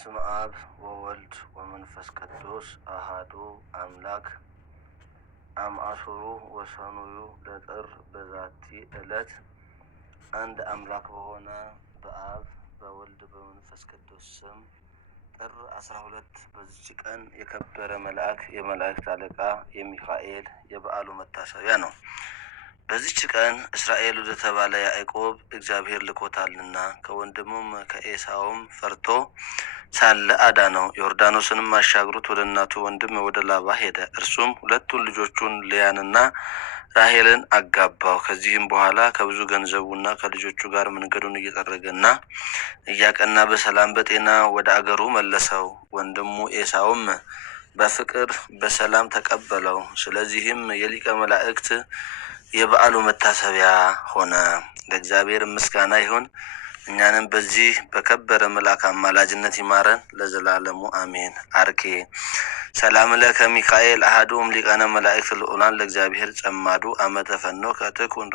በስመ አብ ወወልድ ወመንፈስ ቅዱስ አሐዱ አምላክ አምአሱሩ ወሰኑዩ ለጥር በዛቲ ዕለት አንድ አምላክ በሆነ በአብ በወልድ በመንፈስ ቅዱስ ስም ጥር 12 በዚች ቀን የከበረ መልአክ የመላእክት አለቃ የሚካኤል የበዓሉ መታሰቢያ ነው። በዚች ቀን እስራኤል ወደ ተባለ ያዕቆብ እግዚአብሔር ልኮታልና ከወንድሙም ከኤሳውም ፈርቶ ሳለ አዳነው። ዮርዳኖስንም አሻግሮት ወደ እናቱ ወንድም ወደ ላባ ሄደ። እርሱም ሁለቱን ልጆቹን ልያንና ራሔልን አጋባው። ከዚህም በኋላ ከብዙ ገንዘቡና ከልጆቹ ጋር መንገዱን እየጠረገና እያቀና በሰላም በጤና ወደ አገሩ መለሰው። ወንድሙ ኤሳውም በፍቅር በሰላም ተቀበለው። ስለዚህም የሊቀ መላእክት የበዓሉ መታሰቢያ ሆነ። ለእግዚአብሔር ምስጋና ይሁን። እኛንም በዚህ በከበረ መልአክ አማላጅነት ይማረን ለዘላለሙ አሜን። አርኬ ሰላም ለከ ሚካኤል አሐዱም ሊቃነ መላእክት ልዑላን ለእግዚአብሔር ጸማዱ አመተፈኖ ከትኩን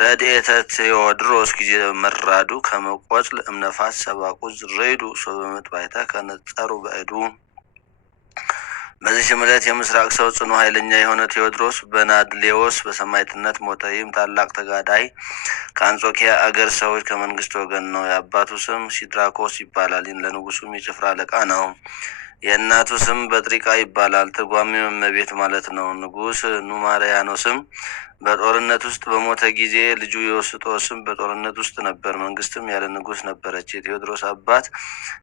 ረድኤተ ቴዎድሮስ ጊዜ መራዱ ከመቆጽል እምነፋስ ሰባቁዝ ረይዱ ሶበመጥባይታ ከነጸሩ በእዱ። በዚህ ዕለት የምስራቅ ሰው ጽኑ ኃይለኛ የሆነ ቴዎድሮስ በናድሌዎስ በሰማዕትነት ሞተ። ይህም ታላቅ ተጋዳይ ከአንጾኪያ አገር ሰዎች ከመንግስት ወገን ነው። የአባቱ ስም ሲድራኮስ ይባላል። ለንጉሱም የጭፍራ አለቃ ነው። የእናቱ ስም በጥሪቃ ይባላል። ትርጓሜው እመቤት ማለት ነው። ንጉስ ኑማርያኖስም በጦርነት ውስጥ በሞተ ጊዜ ልጁ ዮስጦስም በጦርነት ውስጥ ነበር። መንግስትም ያለ ንጉስ ነበረች። የቴዎድሮስ አባት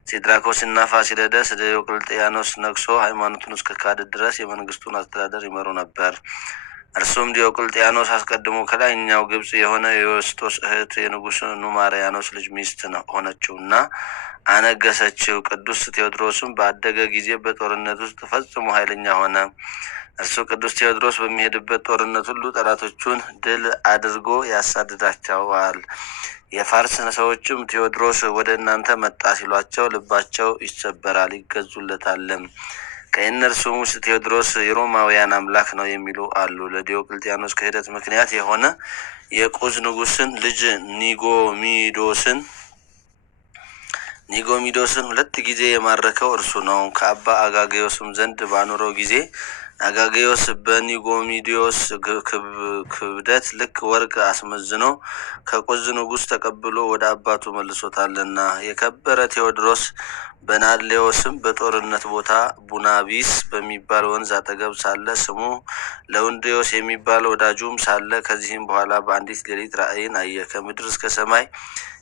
ሲድራኮስ እና ፋሲለደስ ዲዮቅልጥያኖስ ነግሶ ሃይማኖቱን እስከ ካደ ድረስ የመንግስቱን አስተዳደር ይመሩ ነበር። እርሱም ዲዮቅልጥያኖስ አስቀድሞ ከላይኛው ግብጽ የሆነ የዮስጦስ እህት የንጉስ ኑማርያኖስ ልጅ ሚስት ሆነችውና አነገሰችው። ቅዱስ ቴዎድሮስም ባደገ ጊዜ በጦርነት ውስጥ ፈጽሞ ኃይለኛ ሆነ። እርሱ ቅዱስ ቴዎድሮስ በሚሄድበት ጦርነት ሁሉ ጠላቶቹን ድል አድርጎ ያሳድዳቸዋል። የፋርስ ሰዎችም ቴዎድሮስ ወደ እናንተ መጣ ሲሏቸው ልባቸው ይሰበራል፣ ይገዙለታልም። ከእነርሱም ውስጥ ቴዎድሮስ የሮማውያን አምላክ ነው የሚሉ አሉ። ለዲዮቅልጥያኖስ ክህደት ምክንያት የሆነ የቁዝ ንጉስን ልጅ ኒጎሚዶስን 2 ጊዜ የማረከው እርሱ ነው። ከአባ አጋጌዮስም ዘንድ ባኖረው ጊዜ አጋጌዮስ በኒጎሚዲዮስ ክብደት ልክ ወርቅ አስመዝኖ ከቁዝ ንጉስ ተቀብሎ ወደ አባቱ መልሶታልና። የከበረ ቴዎድሮስ በናድሌዎስም በጦርነት ቦታ ቡናቢስ በሚባል ወንዝ አጠገብ ሳለ ስሙ ለውንዴዎስ የሚባል ወዳጁም ሳለ ከዚህም በኋላ በአንዲት ሌሊት ራእይን አየ። ከምድር እስከ ሰማይ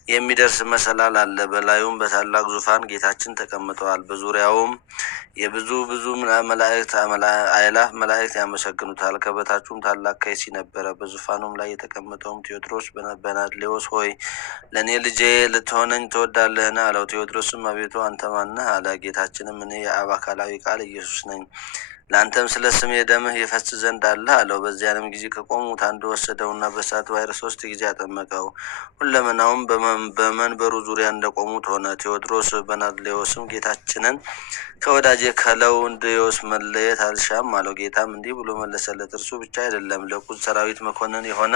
የሚደርስ መሰላል አለ። በላዩም በታላቅ ዙፋን ጌታችን ተቀምጠዋል። በዙሪያውም የብዙ መላእክት አእላፍ መላእክት ያመሰግኑታል። ከበታቹም ታላቅ ከይሲ ነበረ። በዙፋኑም ላይ የተቀመጠውም ቴዎድሮስ በናድሌዎስ ሆይ ለእኔ ልጄ ልትሆነኝ ትወዳለህን? አለው። ቴዎድሮስም አቤቱ አንተ ማነህ? አለ። ጌታችንም እኔ የአብ አካላዊ ቃል ኢየሱስ ነኝ። ለአንተም ስለ ስሜ ደምህ ይፈስ ዘንድ አለ አለው። በዚያንም ጊዜ ከቆሙት አንዱ ወሰደውና በእሳት ባሕር 3 ጊዜ አጠመቀው። ሁለመናውም በመንበሩ ዙሪያ እንደቆሙት ሆነ። ቴዎድሮስ በናድሌዎስም ጌታችንን ከወዳጄ ከለውንዴዎስ መለየት አልሻም አለው። ጌታም እንዲህ ብሎ መለሰለት፣ እርሱ ብቻ አይደለም ለቁዝ ሰራዊት መኮንን የሆነ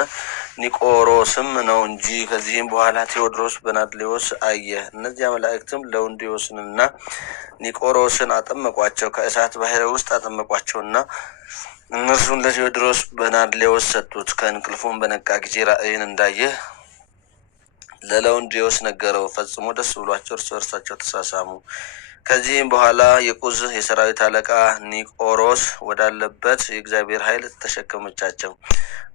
ኒቆሮስም ነው እንጂ። ከዚህም በኋላ ቴዎድሮስ በናድሌዎስ አየ። እነዚያ መላእክትም ለውንዴዎስንና ኒቆሮስን አጠመቋቸው። ከእሳት ባሕር ውስጥ አጠመቋቸውና እነርሱን ለቴዎድሮስ በናድሌዎስ ሰጡት። ከእንቅልፉም በነቃ ጊዜ ራእይን እንዳየ ለለውንዴዎስ ነገረው። ፈጽሞ ደስ ብሏቸው እርስ በርሳቸው ተሳሳሙ። ከዚህም በኋላ የቁዝ የሰራዊት አለቃ ኒቆሮስ ወዳለበት የእግዚአብሔር ኃይል ተሸከመቻቸው።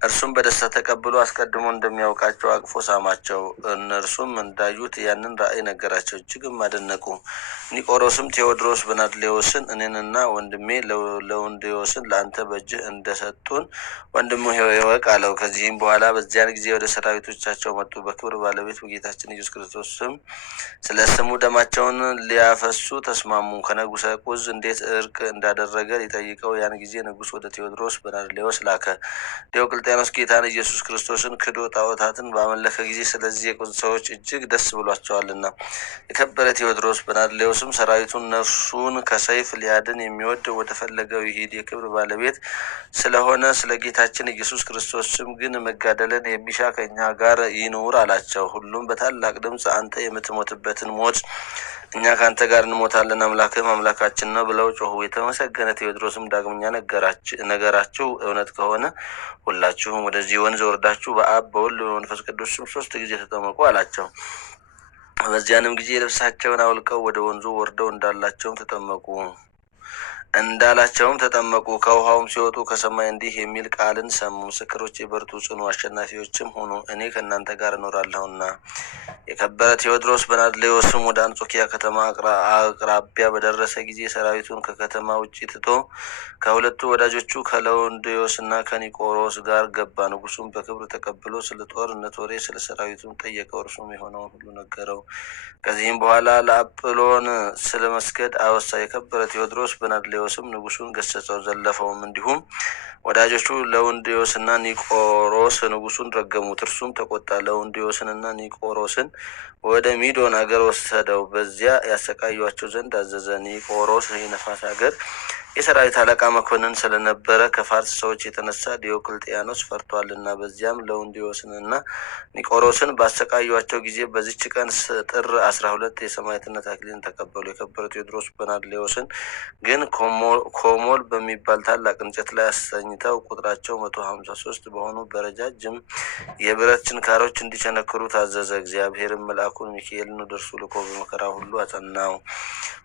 እርሱም በደስታ ተቀብሎ አስቀድሞ እንደሚያውቃቸው አቅፎ ሳማቸው። እነርሱም እንዳዩት ያንን ራእይ ነገራቸው፣ እጅግም አደነቁ። ኒቆሮስም ቴዎድሮስ በናድሌዎስን እኔንና ወንድሜ ለውንዴዎስን ለአንተ በእጅህ እንደሰጡን ወንድሙ ይወቅ አለው። ከዚህም በኋላ በዚያን ጊዜ ወደ ሰራዊቶቻቸው መጡ። በክብር ባለቤት በጌታችን ኢየሱስ ክርስቶስ ስም ስለ ስሙ ደማቸውን ሊያፈሱ ተስማሙ። ከንጉሠ ቁዝ እንዴት እርቅ እንዳደረገ ሊጠይቀው ያን ጊዜ ንጉሥ ወደ ቴዎድሮስ በናርሌዎስ ላከ። ዲዮቅልጥያኖስ ጌታን ኢየሱስ ክርስቶስን ክዶ ጣዖታትን ባመለከ ጊዜ ስለዚህ የቁዝ ሰዎች እጅግ ደስ ብሏቸዋልና። የከበረ ቴዎድሮስ በናርሌዎስም ሰራዊቱን ነፍሱን ከሰይፍ ሊያድን የሚወድ ወደ ፈለገው ይሂድ፣ የክብር ባለቤት ስለሆነ ስለ ጌታችን ኢየሱስ ክርስቶስ ስም ግን መጋደልን የሚሻ ከእኛ ጋር ይኑር አላቸው። ሁሉም በታላቅ ድምፅ አንተ የምትሞትበትን ሞት እኛ ከአንተ ጋር እንሞታለን፣ አምላክም አምላካችን ነው ብለው ጮሁ። የተመሰገነ ቴዎድሮስም ዳግመኛ ነገራችሁ እውነት ከሆነ ሁላችሁም ወደዚህ ወንዝ ወርዳችሁ በአብ በወልድ በመንፈስ ቅዱስ ስም 3 ጊዜ ተጠመቁ አላቸው። በዚያንም ጊዜ ልብሳቸውን አውልቀው ወደ ወንዙ ወርደው እንዳላቸውም ተጠመቁ። ከውሃውም ሲወጡ ከሰማይ እንዲህ የሚል ቃልን ሰሙ። ምስክሮቼ በርቱ፣ ጽኑ፣ አሸናፊዎችም ሁኑ፣ እኔ ከእናንተ ጋር እኖራለሁና። የከበረ ቴዎድሮስ በናርሌዎስም ወደ አንጾኪያ ከተማ አቅራቢያ በደረሰ ጊዜ ሰራዊቱን ከከተማ ውጭ ትቶ ከሁለቱ ወዳጆቹ ከለውንድዮስና ከኒቆሮስ ጋር ገባ። ንጉሱም በክብር ተቀብሎ ስለ ጦርነት ወሬ ስለ ሰራዊቱም ጠየቀው። እርሱም የሆነውን ሁሉ ነገረው። ከዚህም በኋላ ለአጵሎን ስለ መስገድ አወሳ። የከበረ ቴዎድሮስ በናርሌዎስም ንጉሱን ገሰጸው፣ ዘለፈውም። እንዲሁም ወዳጆቹ ለውንድዮስና ኒቆሮስ ንጉሱን ረገሙት። እርሱም ተቆጣ። ለውንድዮስንና ኒቆሮስን ወደ ሚዶን አገር ወሰደው፣ በዚያ ያሰቃዩቸው ዘንድ አዘዘ። ኒቆሮስ የነፋስ አገር የሰራዊት አለቃ መኮንን ስለነበረ ከፋርስ ሰዎች የተነሳ ዲዮቅልጥያኖስ ፈርቷልና። በዚያም ለውንድዮስንና ኒቆሮስን ባሰቃዩቸው ጊዜ በዚች ቀን ጥር 12 የሰማዕትነት አክሊልን ተቀበሉ። የከበረ ቴዎድሮስ በናርሌዎስን ግን ኮሞል በሚባል ታላቅ እንጨት ላይ አስተኝተው ቁጥራቸው 153 በሆኑ በረጃጅም የብረት ችንካሮች እንዲቸነክሩ ታዘዘ። እግዚአብሔርም መልአኩን ሚካኤልን ወደ እርሱ ልኮ በመከራ ሁሉ አጸናው።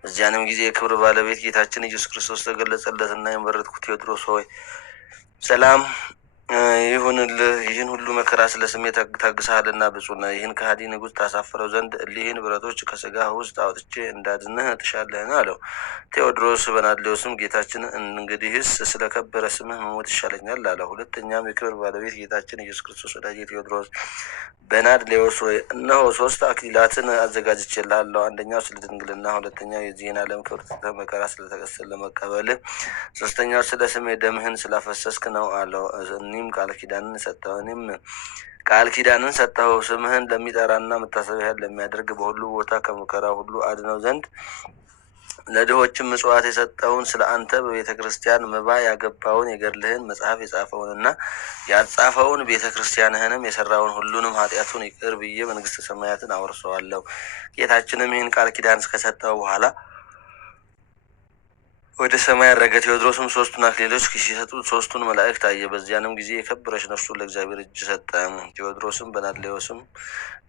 በዚያንም ጊዜ የክብር ባለቤት ጌታችን ኢየሱስ ክርስቶስ ተገለጸለትና የመረጥኩት ቴዎድሮስ ሆይ ሰላም ይሁንልህ። ይህን ሁሉ መከራ ስለ ስሜ ታግሰሃልና ብፁዕ ነህ። ይህን ከሃዲ ንጉሥ ታሳፍረው ዘንድ እሊህን ብረቶች ከስጋህ ውስጥ አውጥቼ እንዳድንህ ትሻለህን? አለው። ቴዎድሮስ በናርሌዎስም ጌታችን እንግዲህስ ስለ ከበረ ስምህ መሞት ይሻለኛል አለው። ሁለተኛም የክብር ባለቤት ጌታችን ኢየሱስ ክርስቶስ ወዳጄ ቴዎድሮስ በናርሌዎስ ሆይ እነሆ 3 አክሊላትን አዘጋጅቼልሃለሁ። አንደኛው ስለ ድንግልና፣ ሁለተኛው የዚህን ዓለም ክብር መከራ ስለተቀሰለ ለመቀበልህ፣ ሶስተኛው ስለ ስሜ ደምህን ስላፈሰስክ ነው አለው። እኔም ቃል ኪዳንን ሰጠው። ስምህን ለሚጠራና መታሰቢያን ለሚያደርግ በሁሉ ቦታ ከመከራ ሁሉ አድነው ዘንድ ለድሆችም ምጽዋት የሰጠውን ስለ አንተ በቤተ ክርስቲያን መባ ያገባውን የገድልህን መጽሐፍ የጻፈውንና ያጻፈውን ቤተ ክርስቲያንህንም የሰራውን ሁሉንም ኃጢአቱን ይቅር ብዬ መንግስተ ሰማያትን አወርሰዋለሁ። ጌታችንም ይህን ቃል ኪዳን እስከሰጠው በኋላ ወደ ሰማይ አረገ። ቴዎድሮስም 3ቱን አክሊሎች ሲሰጡ 3ቱን መላእክት አየ። በዚያንም ጊዜ የከበረች ነፍሱን ለእግዚአብሔር እጅ ሰጠ።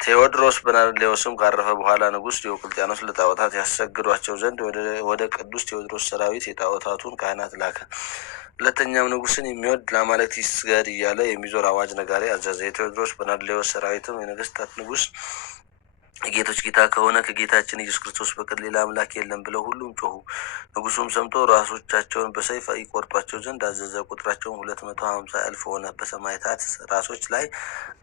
ቴዎድሮስ በናርሌዎስም ካረፈ በኋላ ንጉሥ ዲዮቅልጥያኖስ ለጣዖታት ያሰግዷቸው ዘንድ ወደ ቅዱስ ቴዎድሮስ ሰራዊት የጣዖታቱን ካህናት ላከ። ሁለተኛም ንጉሥን የሚወድ ለአማልክት ይስገድ እያለ የሚዞር አዋጅ ነጋሪ አዘዘ። የቴዎድሮስ በናርሌዎስ ሰራዊትም የነገስታት ንጉሥ የጌቶች ጌታ ከሆነ ከጌታችን ኢየሱስ ክርስቶስ በቀር ሌላ አምላክ የለም ብለው ሁሉም ጮሁ። ንጉሱም ሰምቶ ራሶቻቸውን በሰይፍ ይቆርጧቸው ዘንድ አዘዘ። ቁጥራቸውን 250,000 ሆነ። በሰማዕታት ራሶች ላይ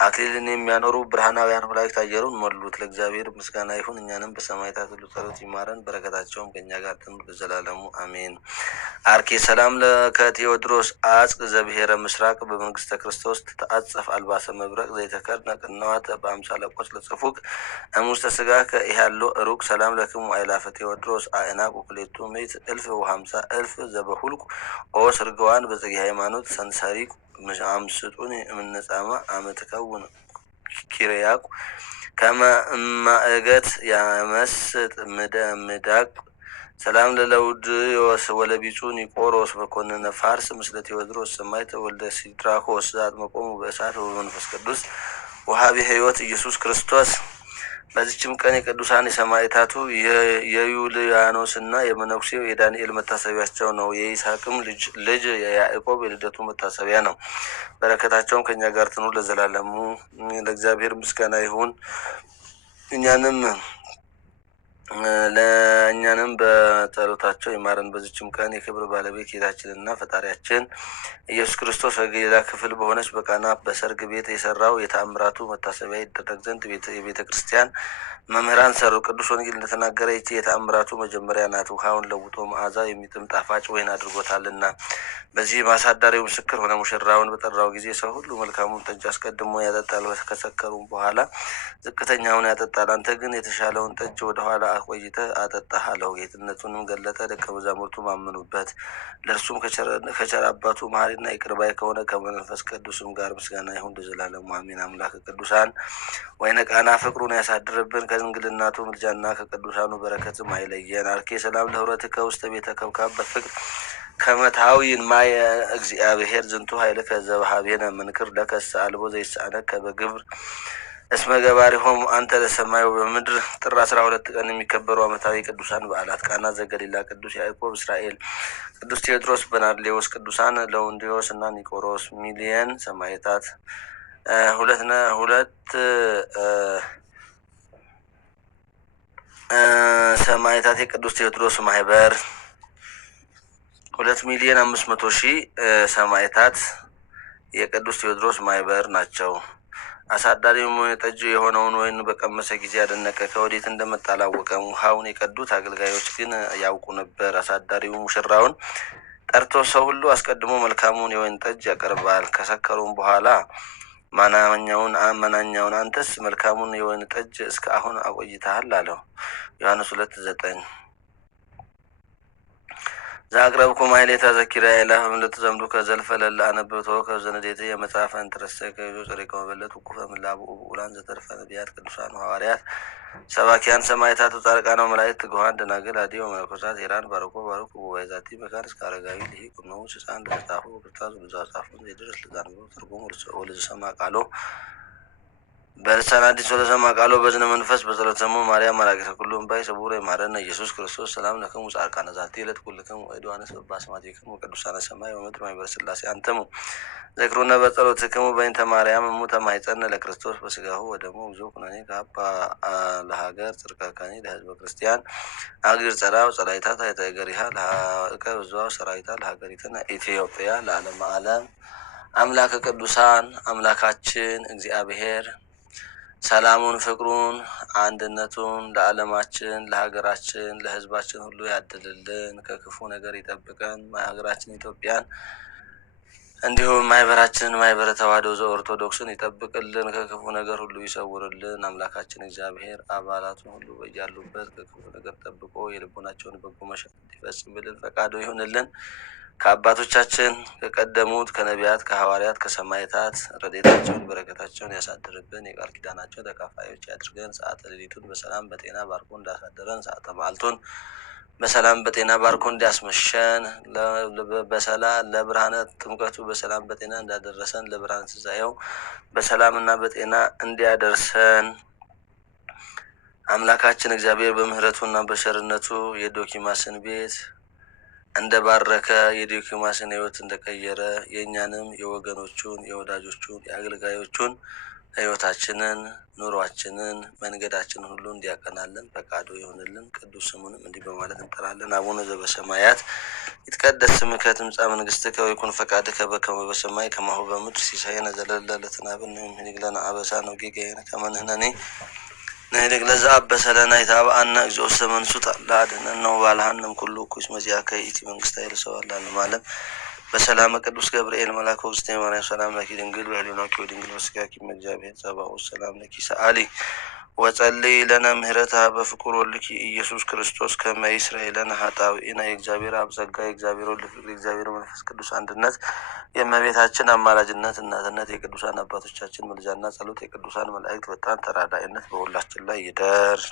አክሊልን የሚያኖሩ ብርሃናውያን መላእክት አየሩን ሞሉት። ለእግዚአብሔር ምስጋና ይሁን፣ እኛንም በሰማዕታት ሁሉ ጸሎት ይማረን፣ በረከታቸውም ከእኛ ጋር ትኑር ለዘላለሙ አሜን። አርኬ ሰላም ለከቴዎድሮስ አጽቅ ዘብሔረ ምስራቅ በመንግስተ ክርስቶስ ተአጸፍ አልባሰ መብረቅ ዘይተከርነ ቅንዋት በአምሳለ ቆጽለ ጽፉቅ ሙስተ ስጋ ከኢሃሎ ሩቅ ሰላም ለክሙ አይላፈ ቴዎድሮስ አእናቁ ክሌቱ 150,000 ዘበሁልቁ ኦ ስርገዋን በጽጌ ሃይማኖት ሰንሰሪቁ አምስጡን እምነጻማ አመትከውን ኪርያቁ ከመ እማእገት ያመስጥ ምዳቅ ሰላም ለለውድዮስ ወለቢጹ ኒቆሮስ መኮንነ ፋርስ ምስለ ቴዎድሮስ ሰማዕት ወልደ ሲድራኮስ አጥመቆሙ በእሳት ወበመንፈስ ቅዱስ ወሀቢ ሕይወት ኢየሱስ ክርስቶስ። በዚችም ቀን የቅዱሳን የሰማዕታቱ የዩልያኖስና የመነኩሴው የዳንኤል መታሰቢያቸው ነው። የይስሐቅም ልጅ የያዕቆብ የልደቱ መታሰቢያ ነው። በረከታቸውም ከእኛ ጋር ትኑር ለዘላለሙ። ለእግዚአብሔር ምስጋና ይሁን። እኛንም ለእኛንም በጸሎታቸው ይማረን። በዚችም ቀን የክብር ባለቤት ጌታችንና ፈጣሪያችን ኢየሱስ ክርስቶስ በገሊላ ክፍል በሆነች በቃና በሰርግ ቤት የሰራው የተአምራቱ መታሰቢያ ይደረግ ዘንድ የቤተ ክርስቲያን መምህራን ሰሩ። ቅዱስ ወንጌል እንደተናገረ ይቺ የተአምራቱ መጀመሪያ ናት። ውሃውን ለውጦ መዓዛ የሚጥም ጣፋጭ ወይን አድርጎታልና። በዚህ አሳዳሪው ምስክር ሆነ። ሙሽራውን በጠራው ጊዜ ሰው ሁሉ መልካሙን ጠጅ አስቀድሞ ያጠጣል፣ ከሰከሩም በኋላ ዝቅተኛውን ያጠጣል። አንተ ግን የተሻለውን ጠጅ ወደኋላ አቆይተህ አጠጣህ አለው። ጌትነቱንም ገለጠ። ደቀ መዛሙርቱም አመኑበት። ለእርሱም ከቸር አባቱ መሐሪና ይቅር ባይ ከሆነ ከመንፈስ ቅዱስም ጋር ምስጋና ይሁን ለዘላለሙ አሜን። አምላክ ቅዱሳን ወይነ ቃና ፍቅሩን ያሳድርብን። ከድንግልናቱ ምልጃና ከቅዱሳኑ በረከትም አይለየን። አርኬ ሰላም ለህብረትከ ውስተ ቤተ ከብካብ በፍቅር ከመታዊን ማየ እግዚአብሔር ዝንቱ ኃይል ከዘባሃቤነ መንክር ለከሰ አልቦ ዘይሳነከ በግብር እስመ ገባሪሆሙ አንተ ለሰማዩ በምድር። ጥር 12 ቀን የሚከበሩ ዓመታዊ ቅዱሳን በዓላት ቃና ዘገሊላ፣ ቅዱስ ያዕቆብ እስራኤል፣ ቅዱስ ቴዎድሮስ በናርሌዎስ፣ ቅዱሳን ለውንዲዮስ እና ኒቆሮስ። ሚሊየን ሰማዕታት ሁለት ሰማዕታት የቅዱስ ቴዎድሮስ ማህበር 2,500,000 ሰማዕታት የቅዱስ ቴዎድሮስ ማህበር ናቸው። አሳዳሪውም ጠጅ የሆነውን ወይን በቀመሰ ጊዜ ያደነቀ፣ ከወዴት እንደመጣ አላወቀም። ውሃውን የቀዱት አገልጋዮች ግን ያውቁ ነበር። አሳዳሪው ሙሽራውን ጠርቶ ሰው ሁሉ አስቀድሞ መልካሙን የወይን ጠጅ ያቀርባል፣ ከሰከሩም በኋላ መናኛውን አንተስ መልካሙን የወይን ጠጅ እስከ አሁን አቆይተሃል አለው። ዮሐንስ 2:9 ዛቅረብኩ ማሕሌተ ዘኪርያ ኢላፍ እምለትዘምዱ ከዘልፈ ለላ አነብብቶ ከዘነዴተ የመጽሐፈ እንተረሰ ከይዞ ጸሪቀ መበለት ውቁፈ ምላቡ ቡላን ዘተርፈ ነቢያት ቅዱሳን ሐዋርያት ሰባኪያን ሰማዕታት ጻድቃን ወመላእክት ትጉሃን ደናግል አዲ ወመነኮሳት ሄራን ባርኮ ጉባኤ ዛቲ መካነ እስከ አረጋዊ ልሂቅ ንዑስ ሕፃን ለተጻፉ በክርስቶስ ብዙ ጻፉን የድረስ ለዛንበ ትርጉሙ ወለዘሰማ ቃሎ በልሳን አዲስ ወለሰማ ቃሎ በዝነ መንፈስ በጸሎተሙ ማርያም መላእክተ ኩሉ እምባይ ሰቡረ ይማረነ ኢየሱስ ክርስቶስ ሰላም ለክሙ ጻድቃነ ዛቲ ዕለት ኩልክሙ ወይዶአነስ በባስማቲክሙ ቅዱሳነ ሰማይ ወምድር ማኅበረ ሥላሴ አንተሙ ዘክሩነ በጸሎትክሙ በእንተ ማርያም እሙ ተማኅፀነ ለክርስቶስ በሥጋሁ ወደሙ ብዙ ኩነኔ ከአባ ለሀገር ጽርቀከኒ ለሕዝበ ክርስቲያን አግር ጸራው ጸላይታት አይተገሪሃ ለሀቀ ብዙው ሰራዊታ ለሀገሪቱና ኢትዮጵያ ለዓለመ ዓለም። አምላከ ቅዱሳን አምላካችን እግዚአብሔር ሰላሙን፣ ፍቅሩን፣ አንድነቱን ለዓለማችን፣ ለሀገራችን፣ ለሕዝባችን ሁሉ ያድልልን፣ ከክፉ ነገር ይጠብቀን። ሀገራችን ኢትዮጵያን እንዲሁም ማኅበረ ተዋሕዶ ዘኦርቶዶክስን ይጠብቅልን፣ ከክፉ ነገር ሁሉ ይሰውርልን። አምላካችን እግዚአብሔር አባላቱን ሁሉ በያሉበት ከክፉ ነገር ጠብቆ የልቦናቸውን በጎ መሻት እንዲፈጽምልን ፈቃዱ ይሁንልን። ከአባቶቻችን ከቀደሙት ከነቢያት፣ ከሐዋርያት፣ ከሰማዕታት ረድኤታቸውን በረከታቸውን ያሳድርብን። የቃል ኪዳናቸው ተካፋዮች ያድርገን። ሰዓተ ሌሊቱን በሰላም በጤና ባርኮ እንዳሳደረን ሰዓተ መዓልቱን በሰላም በጤና ባርኮ እንዲያስመሸን በሰላም ለብርሃነ ጥምቀቱ በሰላም በጤና እንዳደረሰን ለብርሃነ ትንሣኤው በሰላምና በጤና እንዲያደርሰን አምላካችን እግዚአብሔር በምሕረቱና በቸርነቱ የዶኪማስን ቤት እንደባረከ የዶኪማስን ሕይወት እንደቀየረ የእኛንም የወገኖቹን የወዳጆቹን የአገልጋዮቹን ሕይወታችንን ኑሯችንን መንገዳችንን ሁሉ እንዲያቀናልን ፈቃዱ ይሆንልን። ቅዱስ ስሙንም እንዲህ በማለት እንጠራለን። አቡነ ዘበሰማያት ይትቀደስ ስምከ ትምጻእ መንግሥትከ ወይኩን ፈቃድከ በከመ በሰማይ ከማሁ በምድር ሲሳየነ ዘለለ ዕለትነ ሀበነ ዮም ለነ አበሳነ ወጌጋየነ ከመ ንሕነኒ ንህድግ ለዘአበሰ ለነ ኢታብአነ እግዚኦ ውስተ መንሱት ለአድኅነነ ወባልሐነ እምኩሉ እኩይ መዚአከ ይእቲ መንግሥተ ኃይለ ሰብአ ለዓለመ ዓለም። በሰላመ ቅዱስ ገብርኤል መልአከ ውእግዝእትየ ማርያም ሰላም ለኪ ድንግል በህሊናኪ ወድንግል በሥጋኪ እግዚአብሔር ጸባኦት ሰላም ለኪ ሰአሊ ወጸልይ ለነ ምህረታ በፍቁር ወልኪ ኢየሱስ ክርስቶስ ከመ ይስረይ ለነ ኃጣውኢነ። የእግዚአብሔር አብ ጸጋ፣ የእግዚአብሔር ወልድ ፍቅር፣ የእግዚአብሔር መንፈስ ቅዱስ አንድነት፣ የእመቤታችን አማላጅነት፣ እናትነት፣ የቅዱሳን አባቶቻችን ምልጃና ጸሎት፣ የቅዱሳን መላእክት በጣም ተራዳኢነት በሁላችን ላይ ይደር።